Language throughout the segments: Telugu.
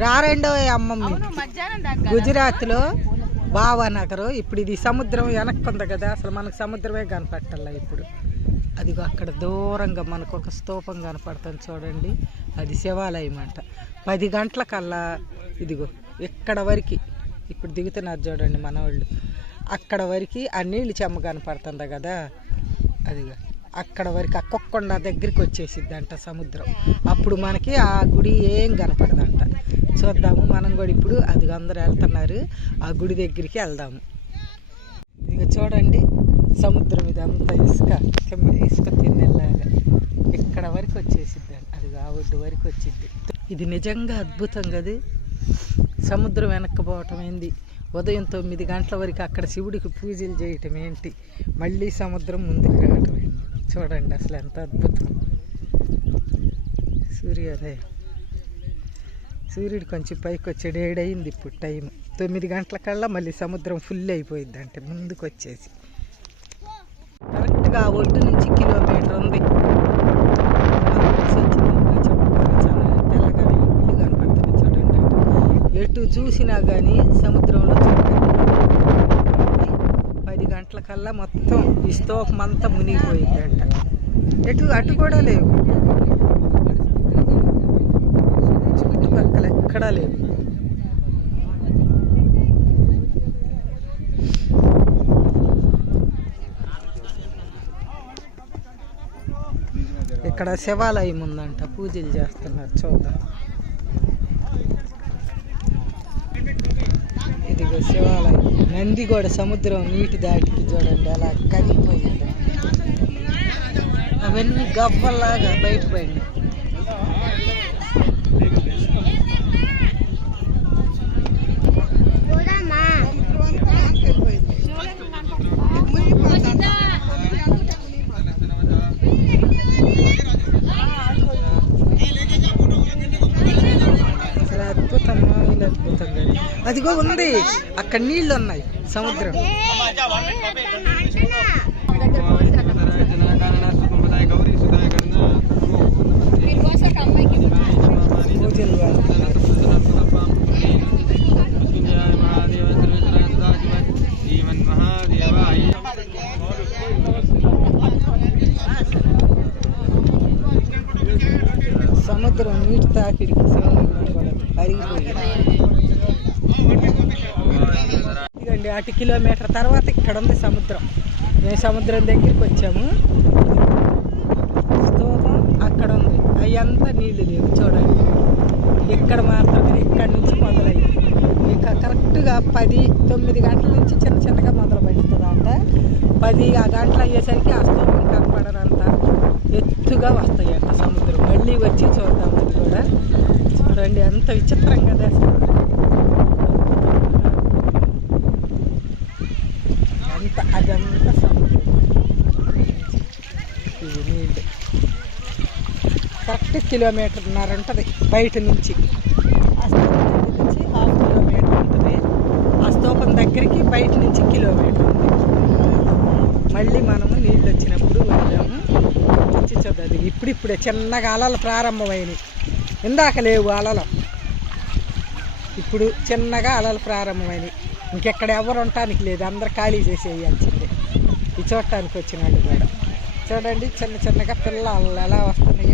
రారెండో అమ్మమ్మ గుజరాత్లో భావానగర్ ఇప్పుడు ఇది సముద్రం వెనక్కి ఉంది కదా అసలు మనకు సముద్రమే కనపట్టాల ఇప్పుడు. అదిగో అక్కడ దూరంగా మనకు ఒక స్తూపం కనపడుతుంది చూడండి. అది శివాలయం అంట. పది గంటలకల్లా ఇదిగో ఇక్కడ వరకు ఇప్పుడు దిగుతున్నారు చూడండి మనవాళ్ళు. అక్కడ వరకు ఆ నీళ్ళు చెమ్మ కనపడుతుంది కదా? అదిగో అక్కడ వరకు ఆ కొక్కొండ దగ్గరికి వచ్చేసిద్ది అంట సముద్రం. అప్పుడు మనకి ఆ గుడి ఏం కనపడదంట. చూద్దాము. మనం కూడా ఇప్పుడు అది అందరూ వెళ్తున్నారు. ఆ గుడి దగ్గరికి వెళ్దాము. ఇక చూడండి సముద్రం ఇదంతా ఇసుక ఇసుక తిన్నెల్లాగా. ఇక్కడ వరకు వచ్చేసిద్ది. అది ఆ ఒడ్డు వరకు వచ్చింది. ఇది నిజంగా అద్భుతం కదా? సముద్రం వెనక్కపోవటం ఏంది? ఉదయం తొమ్మిది గంటల వరకు అక్కడ శివుడికి పూజలు చేయటం ఏంటి? మళ్ళీ సముద్రం ముందుకు రావటం ఏంటి చూడండి అసలు ఎంత అద్భుతం. సూర్యోదయం. సూర్యుడు కొంచెం పైకి వచ్చాడు ఏడయింది ఇప్పుడు టైం తొమ్మిది గంటల కల్లా మళ్ళీ సముద్రం ఫుల్ అయిపోయింది అంటే ముందుకు వచ్చేసి. కరెక్ట్గా ఒడ్డు నుంచి కిలోమీటర్ ఉంది. చాలా ఇల్లు కనపడుతుంది చూడండి ఎటు చూసినా కానీ సముద్రంలో పది గంటల కల్లా మొత్తం ఈ స్తోకమంతా అంతా మునిగిపోయింది అంట ఎటు అటు కూడా లేవు. పక్కలు ఎక్కడా లేవు. ఇక్కడ శివాలయం ఉందంట పూజలు చేస్తున్నారు చూద్దాం. ఇదిగో శివాలయం. నంది కూడా సముద్రం నీటి దాటికి చూడండి అలా కరిగిపోయింది అవన్నీ గవ్వల్లాగా బయటపడినాయి అసలు అద్భుతం మామూలు అద్భుతం కాదు. అదిగో ఉంది. అక్కడ నీళ్ళు ఉన్నాయి సముద్రం. సముద్రం నీటి తాకిడికి సముద్రం అరిగిపోయింది ఇదిగండి అటు కిలోమీటర్ తర్వాత ఇక్కడ ఉంది సముద్రం. మేము సముద్రం దగ్గరికి వచ్చాము. స్తూపం అక్కడ ఉంది. అయ్యంతా నీళ్ళు లేవు చూడండి. ఇక్కడ మాత్రమే ఇక్కడ నుంచి మొదలయ్యి. ఇక కరెక్ట్గా పది తొమ్మిది గంటల నుంచి చిన్న చిన్నగా మొదలు పెడుతుంది అంట పది ఆ గంటలు అయ్యేసరికి ఆ స్తూపం కనపడనంత ఎత్తుగా వస్తాయంట సముద్రం. మళ్ళీ వచ్చి చూద్దాం కూడా. చూడండి ఎంత విచిత్రంగా కదా అసలు అంత అదంతా సముద్రం ఇవి నీళ్ళు కరెక్ట్ కిలోమీటర్న్నర ఉంటుంది బయట నుంచి. నుంచి హాఫ్ కిలోమీటర్ ఉంటుంది. ఆ స్తూపం దగ్గరికి బయట నుంచి కిలోమీటర్ ఉంది. మళ్ళీ మనము నీళ్ళు వచ్చినప్పుడు వెళ్ళాము. వచ్చి చూద్దాం. ఇప్పుడిప్పుడే చిన్నగా అలలు ప్రారంభమైనవి ఇందాక లేవు అలలు. ఇప్పుడు చిన్నగా అలలు ప్రారంభమైనవి ఇంకెక్కడ ఎవరు ఉండటానికి లేదు. అందరు ఖాళీ చేసేయాల్సిందే. ఈ చూడటానికి వచ్చిన వాళ్ళు కూడా. చూడండి చిన్న చిన్నగా పిల్ల అలలు ఎలా వస్తున్నాయి.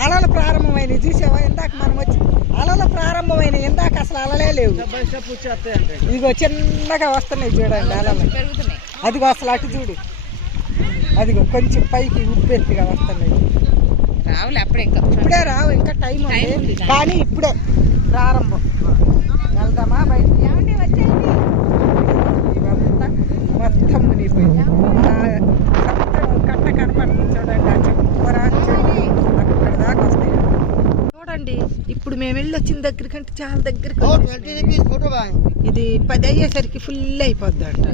అలలు ప్రారంభమైనవి చూసావా? ఇందాక మనం వచ్చి అలలు ప్రారంభమైనవి ఇందాక అసలు అలలే లేవు. ఇదిగో చిన్నగా వస్తున్నాయి చూడండి అలలు అదిగో అసలు అటు చూడు. అదిగో కొంచెం పైకి ఉప్పెత్తుగా వస్తున్నాయి. రావులే అప్పుడే ఇంకా. ఇప్పుడే రావు ఇంకా టైం ఉంది. కానీ ఇప్పుడే ప్రారంభం వెళ్దామా బయటికి ఇవంతా మొత్తం మునిగిపోయింది ఆ సముద్రం కట్ట కనపడుతుంది చూడండి ఆ చెప్పరా అక్కడ దాకా వస్తాయి చూడండి వెళ్ళి వచ్చిన దగ్గర కంటే చాలా దగ్గరికి వచ్చేసినాయి. ఇది పది అయ్యేసరికి ఫుల్ అయిపోద్ది అంట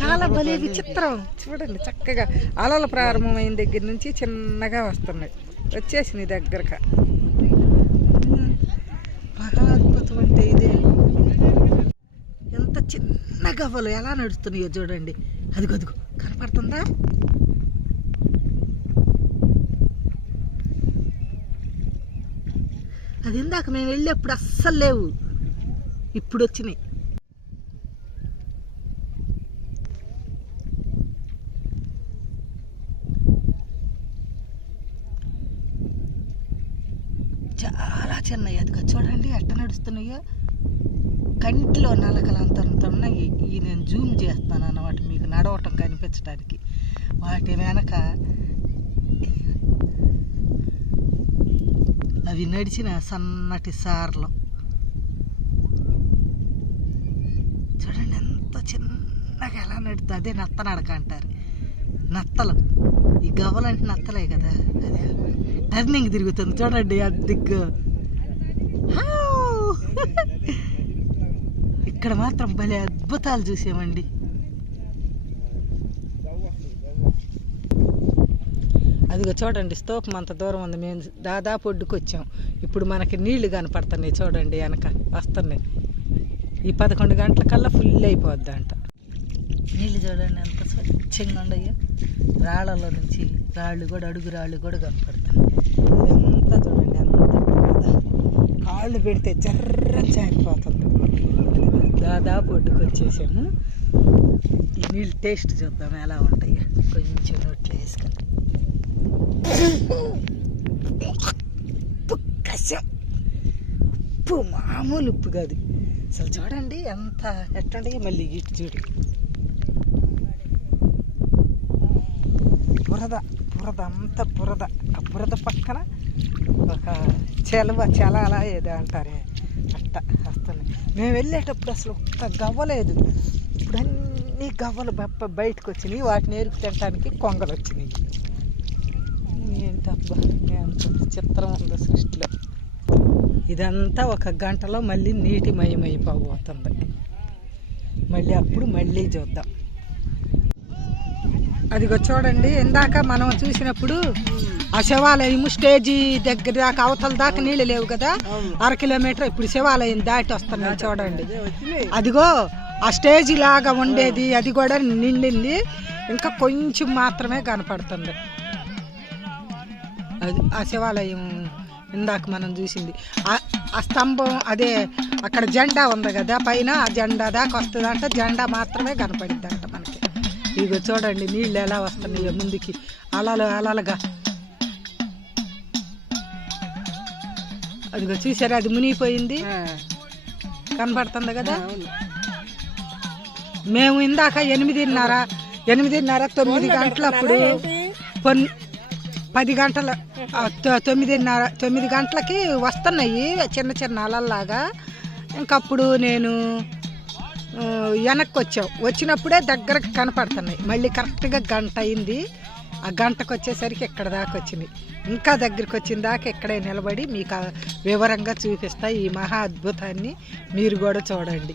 చాలా భలే విచిత్రం. చూడండి చక్కగా అలలు ప్రారంభమైన దగ్గర నుంచి చిన్నగా వస్తున్నాయి. వచ్చేసినాయి దగ్గరక. బాగా అద్భుతం అంటే ఇదే. ఎంత చిన్న గవ్వలు ఎలా నడుస్తున్నాయో చూడండి. అదిగో అదిగో కనపడుతుందా? అది ఇందాక మేము వెళ్ళేప్పుడు అస్సలు లేవు. ఇప్పుడు వచ్చినాయి. చాలా చిన్నవి అది చూడండి ఎట్ట నడుస్తున్నాయో. కంటిలో నలకలంతంత ఉన్నాయి. ఈ నేను జూమ్ చేస్తాను అన్నమాట మీకు నడవటం కనిపించడానికి వాటి వెనక అవి నడిచిన సన్నటి సార్లు. చూడండి ఎంత చిన్నగా ఎలా నడుతుంది. అదే నత్త నడక అంటారు. నత్తలు. ఈ గవ్వలంటే నత్తలే కదా. అది. టర్నింగ్ తిరుగుతుంది చూడండి అది దిగ్గు ఇక్కడ మాత్రం భలే అద్భుతాలు చూసామండి అదిగో చూడండి స్తూపం అంత దూరం ఉంది. మేము దాదాపు ఒడ్డుకు వచ్చాం ఇప్పుడు మనకి నీళ్ళు కనపడుతున్నాయి చూడండి వెనక వస్తున్నాయి. ఈ పదకొండు గంటల కల్లా ఫుల్ అయిపోద్ది అంట నీళ్ళు చూడండి ఎంత స్వచ్ఛంగా ఉండయో రాళ్ళలో నుంచి రాళ్ళు కూడా అడుగు రాళ్ళు కూడా కనపడుతున్నాయి. ఇదంతా చూడండి అంత కాళ్ళు పెడితే జర్ర జారిపోతుంది దాదాపు ఒడ్డుకు వచ్చేసాము ఈ నీళ్ళు టేస్ట్ చూద్దాం ఎలా ఉంటాయి. కొంచెం నోట్లో వేసుకొని ఉప్పు కషం ఉప్పు మామూలు ఉప్పు కాదు. అసలు చూడండి ఎంత ఎట్టండి మళ్ళీ ఇటు చూడు. బురద బురద అంత బురద. ఆ బురద పక్కన ఒక చెలవ చెల అలా ఏదో అంటారే. అట్ట వస్తుంది మేము వెళ్ళేటప్పుడు అసలు ఒక్క గవ్వలేదు ఇప్పుడు అన్ని గవ్వలు బయటకు వచ్చినాయి వాటిని ఏరుకు తినడానికి కొంగలు వచ్చినాయి చిత్రం ఉందో సృష్టిలో. ఇదంతా ఒక గంటలో మళ్ళీ నీటి మయమైపోబోతుంది మళ్ళీ అప్పుడు మళ్ళీ చూద్దాం. అదిగో చూడండి ఇందాక మనం చూసినప్పుడు ఆ శివాలయం స్టేజీ దగ్గర దాకా అవతల దాకా నీళ్ళు లేవు కదా? అర కిలోమీటర్ ఇప్పుడు శివాలయం దాటి వస్తున్నాయి చూడండి. అదిగో ఆ స్టేజీ లాగా ఉండేది అది కూడా నిండింది. ఇంకా కొంచెం మాత్రమే కనపడుతుంది. ఆ శివాలయం ఇందాక మనం చూసింది. ఆ- స్తంభం అదే అక్కడ జెండా ఉంది కదా పైన ఆ జెండా దాకా వస్తుందంట జెండా మాత్రమే కనపడిద్దంట మనకి. ఇదిగో చూడండి నీళ్ళు ఎలా వస్తున్నాయో ముందుకి. అలలు అలలుగా. అదిగో చూసారా అది మునిగిపోయింది. కనపడుతుంది కదా? మేము ఇందాక ఎనిమిదిన్నర ఎనిమిదిన్నర తొమ్మిది గంటలప్పుడు పొన్ పది గంటల తొమ్మిదిన్నర తొమ్మిది గంటలకి వస్తున్నాయి చిన్న చిన్న అలల్లాగా. ఇంకప్పుడు నేను వెనక్కి వచ్చావు వచ్చినప్పుడే దగ్గరకు కనపడుతున్నాయి. మళ్ళీ కరెక్ట్గా గంట అయింది. ఆ గంటకు వచ్చేసరికి ఇక్కడ దాకా వచ్చినాయి ఇంకా దగ్గరికి వచ్చిన దాకా ఇక్కడే నిలబడి మీకు వివరంగా చూపిస్తా ఈ మహా అద్భుతాన్ని మీరు కూడా చూడండి.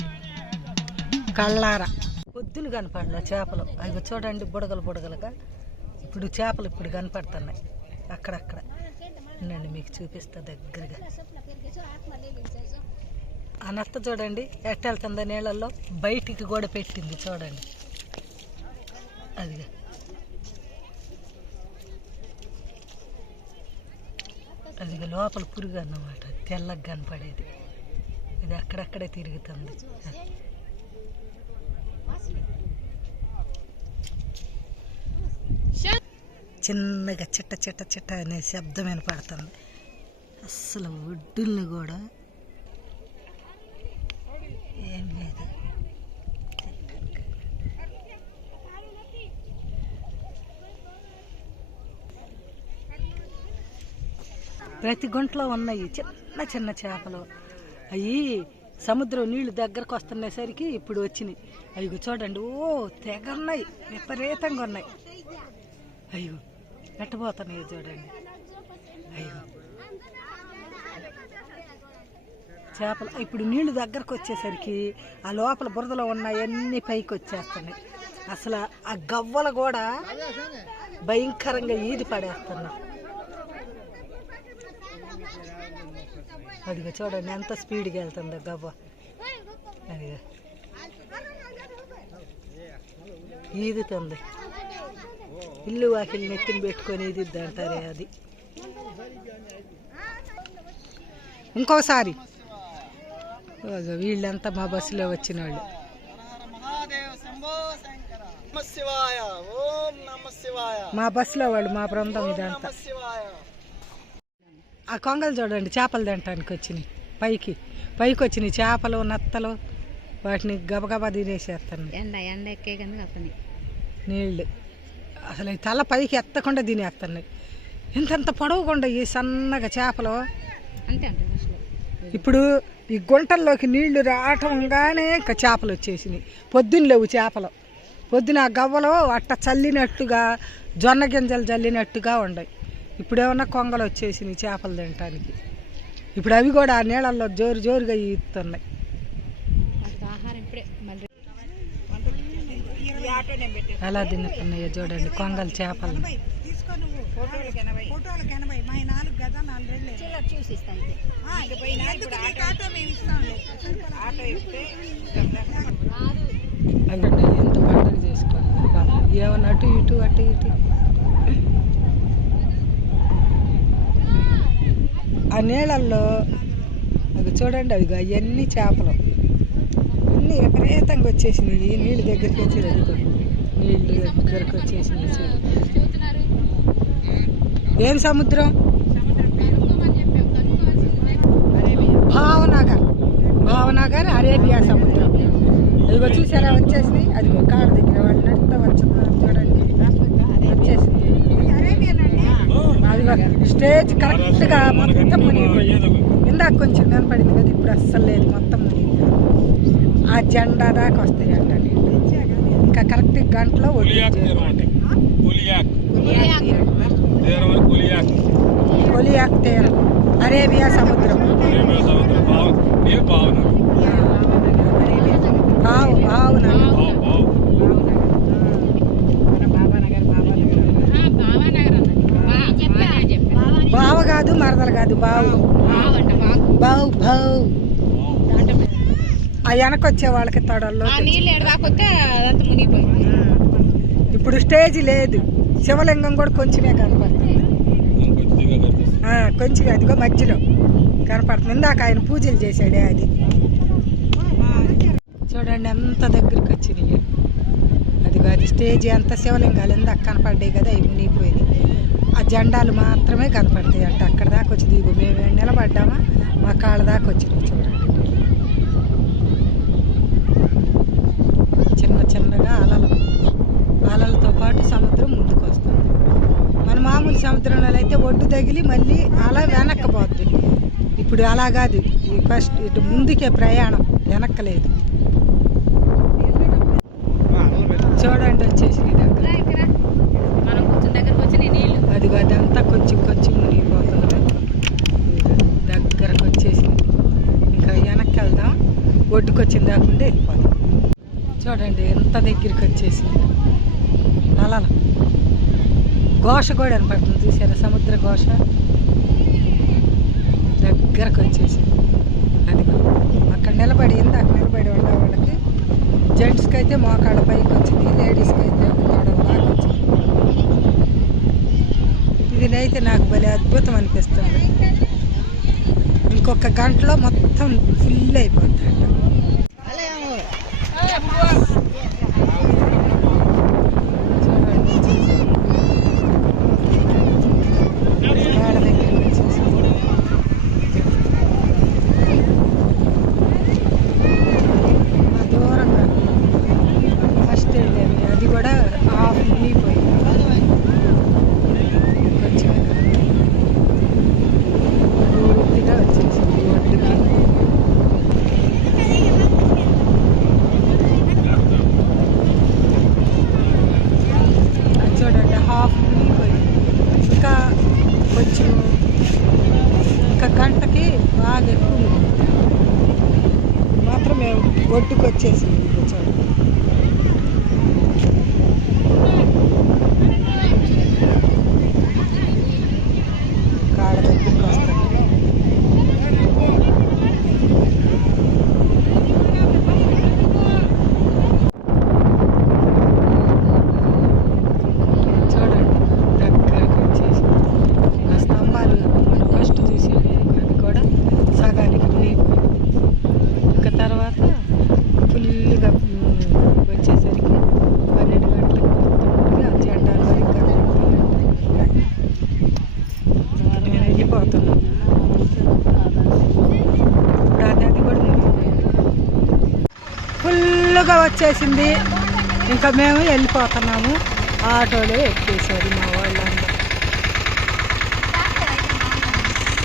కళ్ళారా. పొద్దులు కనపడలే చేపలు. అవి చూడండి బుడగలు బుడగలుగా. ఇప్పుడు చేపలు ఇప్పుడు కనపడుతున్నాయి. అక్కడక్కడ. ఉండండి మీకు చూపిస్తా దగ్గరగా. ఆ నత్త చూడండి ఎట్ట వెళ్తుందో నీళ్ళల్లో? బయటికి కూడా పెట్టింది చూడండి. అదిగా. అదిగా లోపల పురుగు అన్నమాట తెల్లగా కనపడేది. ఇది అక్కడక్కడే తిరుగుతుంది. చిన్నగా చిట్ట చిట్ట చిట్ట అనే శబ్దం వినపడుతుంది. అస్సలు ఒడ్డుల్ని కూడా ఏం లేదు. ప్రతి గుంటలో ఉన్నాయి చిన్న చిన్న చేపలు. అవి సముద్రం నీళ్ళు దగ్గరకు వస్తున్నసరికి ఇప్పుడు వచ్చినాయి. అవి చూడండి ఓ తెగ ఉన్నాయి. విపరీతంగా ఉన్నాయి. అయ్యో ఎట్టబోతున్నాయి చూడండి. అయ్యో. చేపలు ఇప్పుడు నీళ్ళు దగ్గరకు వచ్చేసరికి ఆ లోపల బురదలో ఉన్నాయన్నీ పైకి వచ్చేస్తున్నాయి. అసలు ఆ గవ్వలు కూడా భయంకరంగా ఈది పడేస్తున్నాయి. అదిగో చూడండి ఎంత స్పీడ్గా వెళ్తుందో గవ్వ. అదిగో. ఈదుతుంది. ఇల్లు వాకిలి నెత్తిన పెట్టుకొని ఈదిద్ది అంటారే అది. ఇంకోసారి. వీళ్ళంతా మా బస్సులో వచ్చిన వాళ్ళు మా బస్సులో వాళ్ళు మా బృందం ఇదంతా. ఆ కొంగలు చూడండి చేపలు తినటానికి వచ్చినాయి పైకి పైకి వచ్చినాయి చేపలు నత్తలు వాటిని గబగబా తినేసేస్తాను. ఎండ ఎండ ఎక్కే కనుక నీళ్ళు. అసలు ఈ తల పైకి ఎత్తకుండా తినేస్తున్నాయి ఇంతంత పొడవుకుండా ఈ సన్నగా చేపలు. ఇప్పుడు ఈ గుంటల్లోకి నీళ్ళు రావటంగానే ఇంకా చేపలు వచ్చేసినాయి. పొద్దున్న లేవు చేపలు. పొద్దున ఆ గవ్వలు అట్ట చల్లినట్టుగా జొన్న గింజలు చల్లినట్టుగా ఉన్నాయి ఇప్పుడేమన్నా కొంగలు వచ్చేసినాయి చేపలు తినటానికి. ఇప్పుడు అవి కూడా ఆ నీళ్ళల్లో జోరు జోరుగా ఈతున్నాయి వాటికి ఆహారం ఇప్పుడే మళ్ళీ ఎలా తింటున్నాయో చూడండి కొంగలు చేపలు. అవి ఎంత పండుగ చేసుకోవాలి. ఏమన్నా అటు ఇటు అటు ఇటు. ఆ నీళ్ళల్లో అవి చూడండి అవి అవన్నీ చేపలు. అన్నీ విపరీతంగా వచ్చేసినాయి. ఈ నీళ్ళు దగ్గరికి వచ్చి నీళ్ళు దగ్గరకు వచ్చేసినాయి ఏం సముద్రం? భావనగర్. భావనగర్ అరేబియా సముద్రం. ఇదిగో చూసారా వచ్చేసినాయి. ఒక కారు దగ్గర వాళ్ళు నడుస్తూ వచ్చున్నారు చూడండి. వచ్చేసింది అదిగో స్టేజ్ కరెక్ట్గా మొత్తం మునిగిపోయింది. ఇందాక కొంచెం కనపడింది కదా ఇప్పుడు అస్సలు లేదు మొత్తం మునిగిపోయింది. ఆ జెండా దాకా వస్తాయి అంట కరెక్ట్ గంటలో ఒడ్డు చేరుకుంటాయి. కొలియాక్ తీరం. అరేబియా సముద్రం. వెనకొచ్చే వాళ్ళకి తొడల్లో ఆ నీళ్ళు ఎడదాకపోతే అదంతా మునిగిపోయింది. ఇప్పుడు స్టేజ్ లేదు. శివలింగం కూడా కొంచెమే కనపడుతుంది. కొంచెం అదిగో మధ్యలో కనపడుతుంది. ఇందాక ఆయన పూజలు చేశాడే అది. చూడండి ఎంత దగ్గరికి వచ్చినాయి. అదిగో అది స్టేజ్ అంత శివలింగాలు ఇందాక కనపడ్డాయి కదా అవి మునిగిపోయినాయి. ఆ జెండాలు మాత్రమే కనపడతాయి అంట అక్కడ దాకా వచ్చింది. ఇగో మేము నిలబడ్డామా? మా కాళ్ళ దాకా వచ్చినాయి చూడండి చిన్న చిన్నగా అలలు అలలతో పాటు సముద్రం ముందుకు వస్తుంది మన మామూలు సముద్రంలో అయితే ఒడ్డు తగిలి మళ్ళీ అలా వెనక్కి పోద్ది ఇప్పుడు అలా కాదు. ఈ ఫస్ట్ ఇటు ముందుకే ప్రయాణం. వెనక్కలేదు. చూడండి వచ్చేసి మనం కూర్చుని దగ్గరకు వచ్చి నీళ్ళు. అదిగో అదంతా కొంచెం కొంచెం మునిగిపోతుంది దగ్గరకు వచ్చేసింది. ఇంకా వెనక్కి వెళ్దాం ఒడ్డుకు వచ్చిన దాకుండా వెళ్ళిపోదాం. చూడండి ఎంత దగ్గరికి వచ్చేసింది. అలలు ఘోష కూడా కనపడుతుంది చూసారా సముద్ర ఘోష. దగ్గరకు వచ్చేసింది అది అక్కడ నిలబడి అక్కడ నిలబడి ఉండే వాళ్ళకి జెంట్స్కి అయితే మోకాళ్ళ పైకి వచ్చింది లేడీస్కి అయితే తొడల దాకా వచ్చింది. ఇదినైతే నాకు భలే అద్భుతం అనిపిస్తుంది. ఇంకొక గంటలో మొత్తం ఫుల్ అయిపోతుంది ఒడ్డుకు వచ్చేసింది. వచ్చేసింది. ఇంకా మేము వెళ్ళిపోతున్నాము. ఆటోలో ఎక్కేసారు మా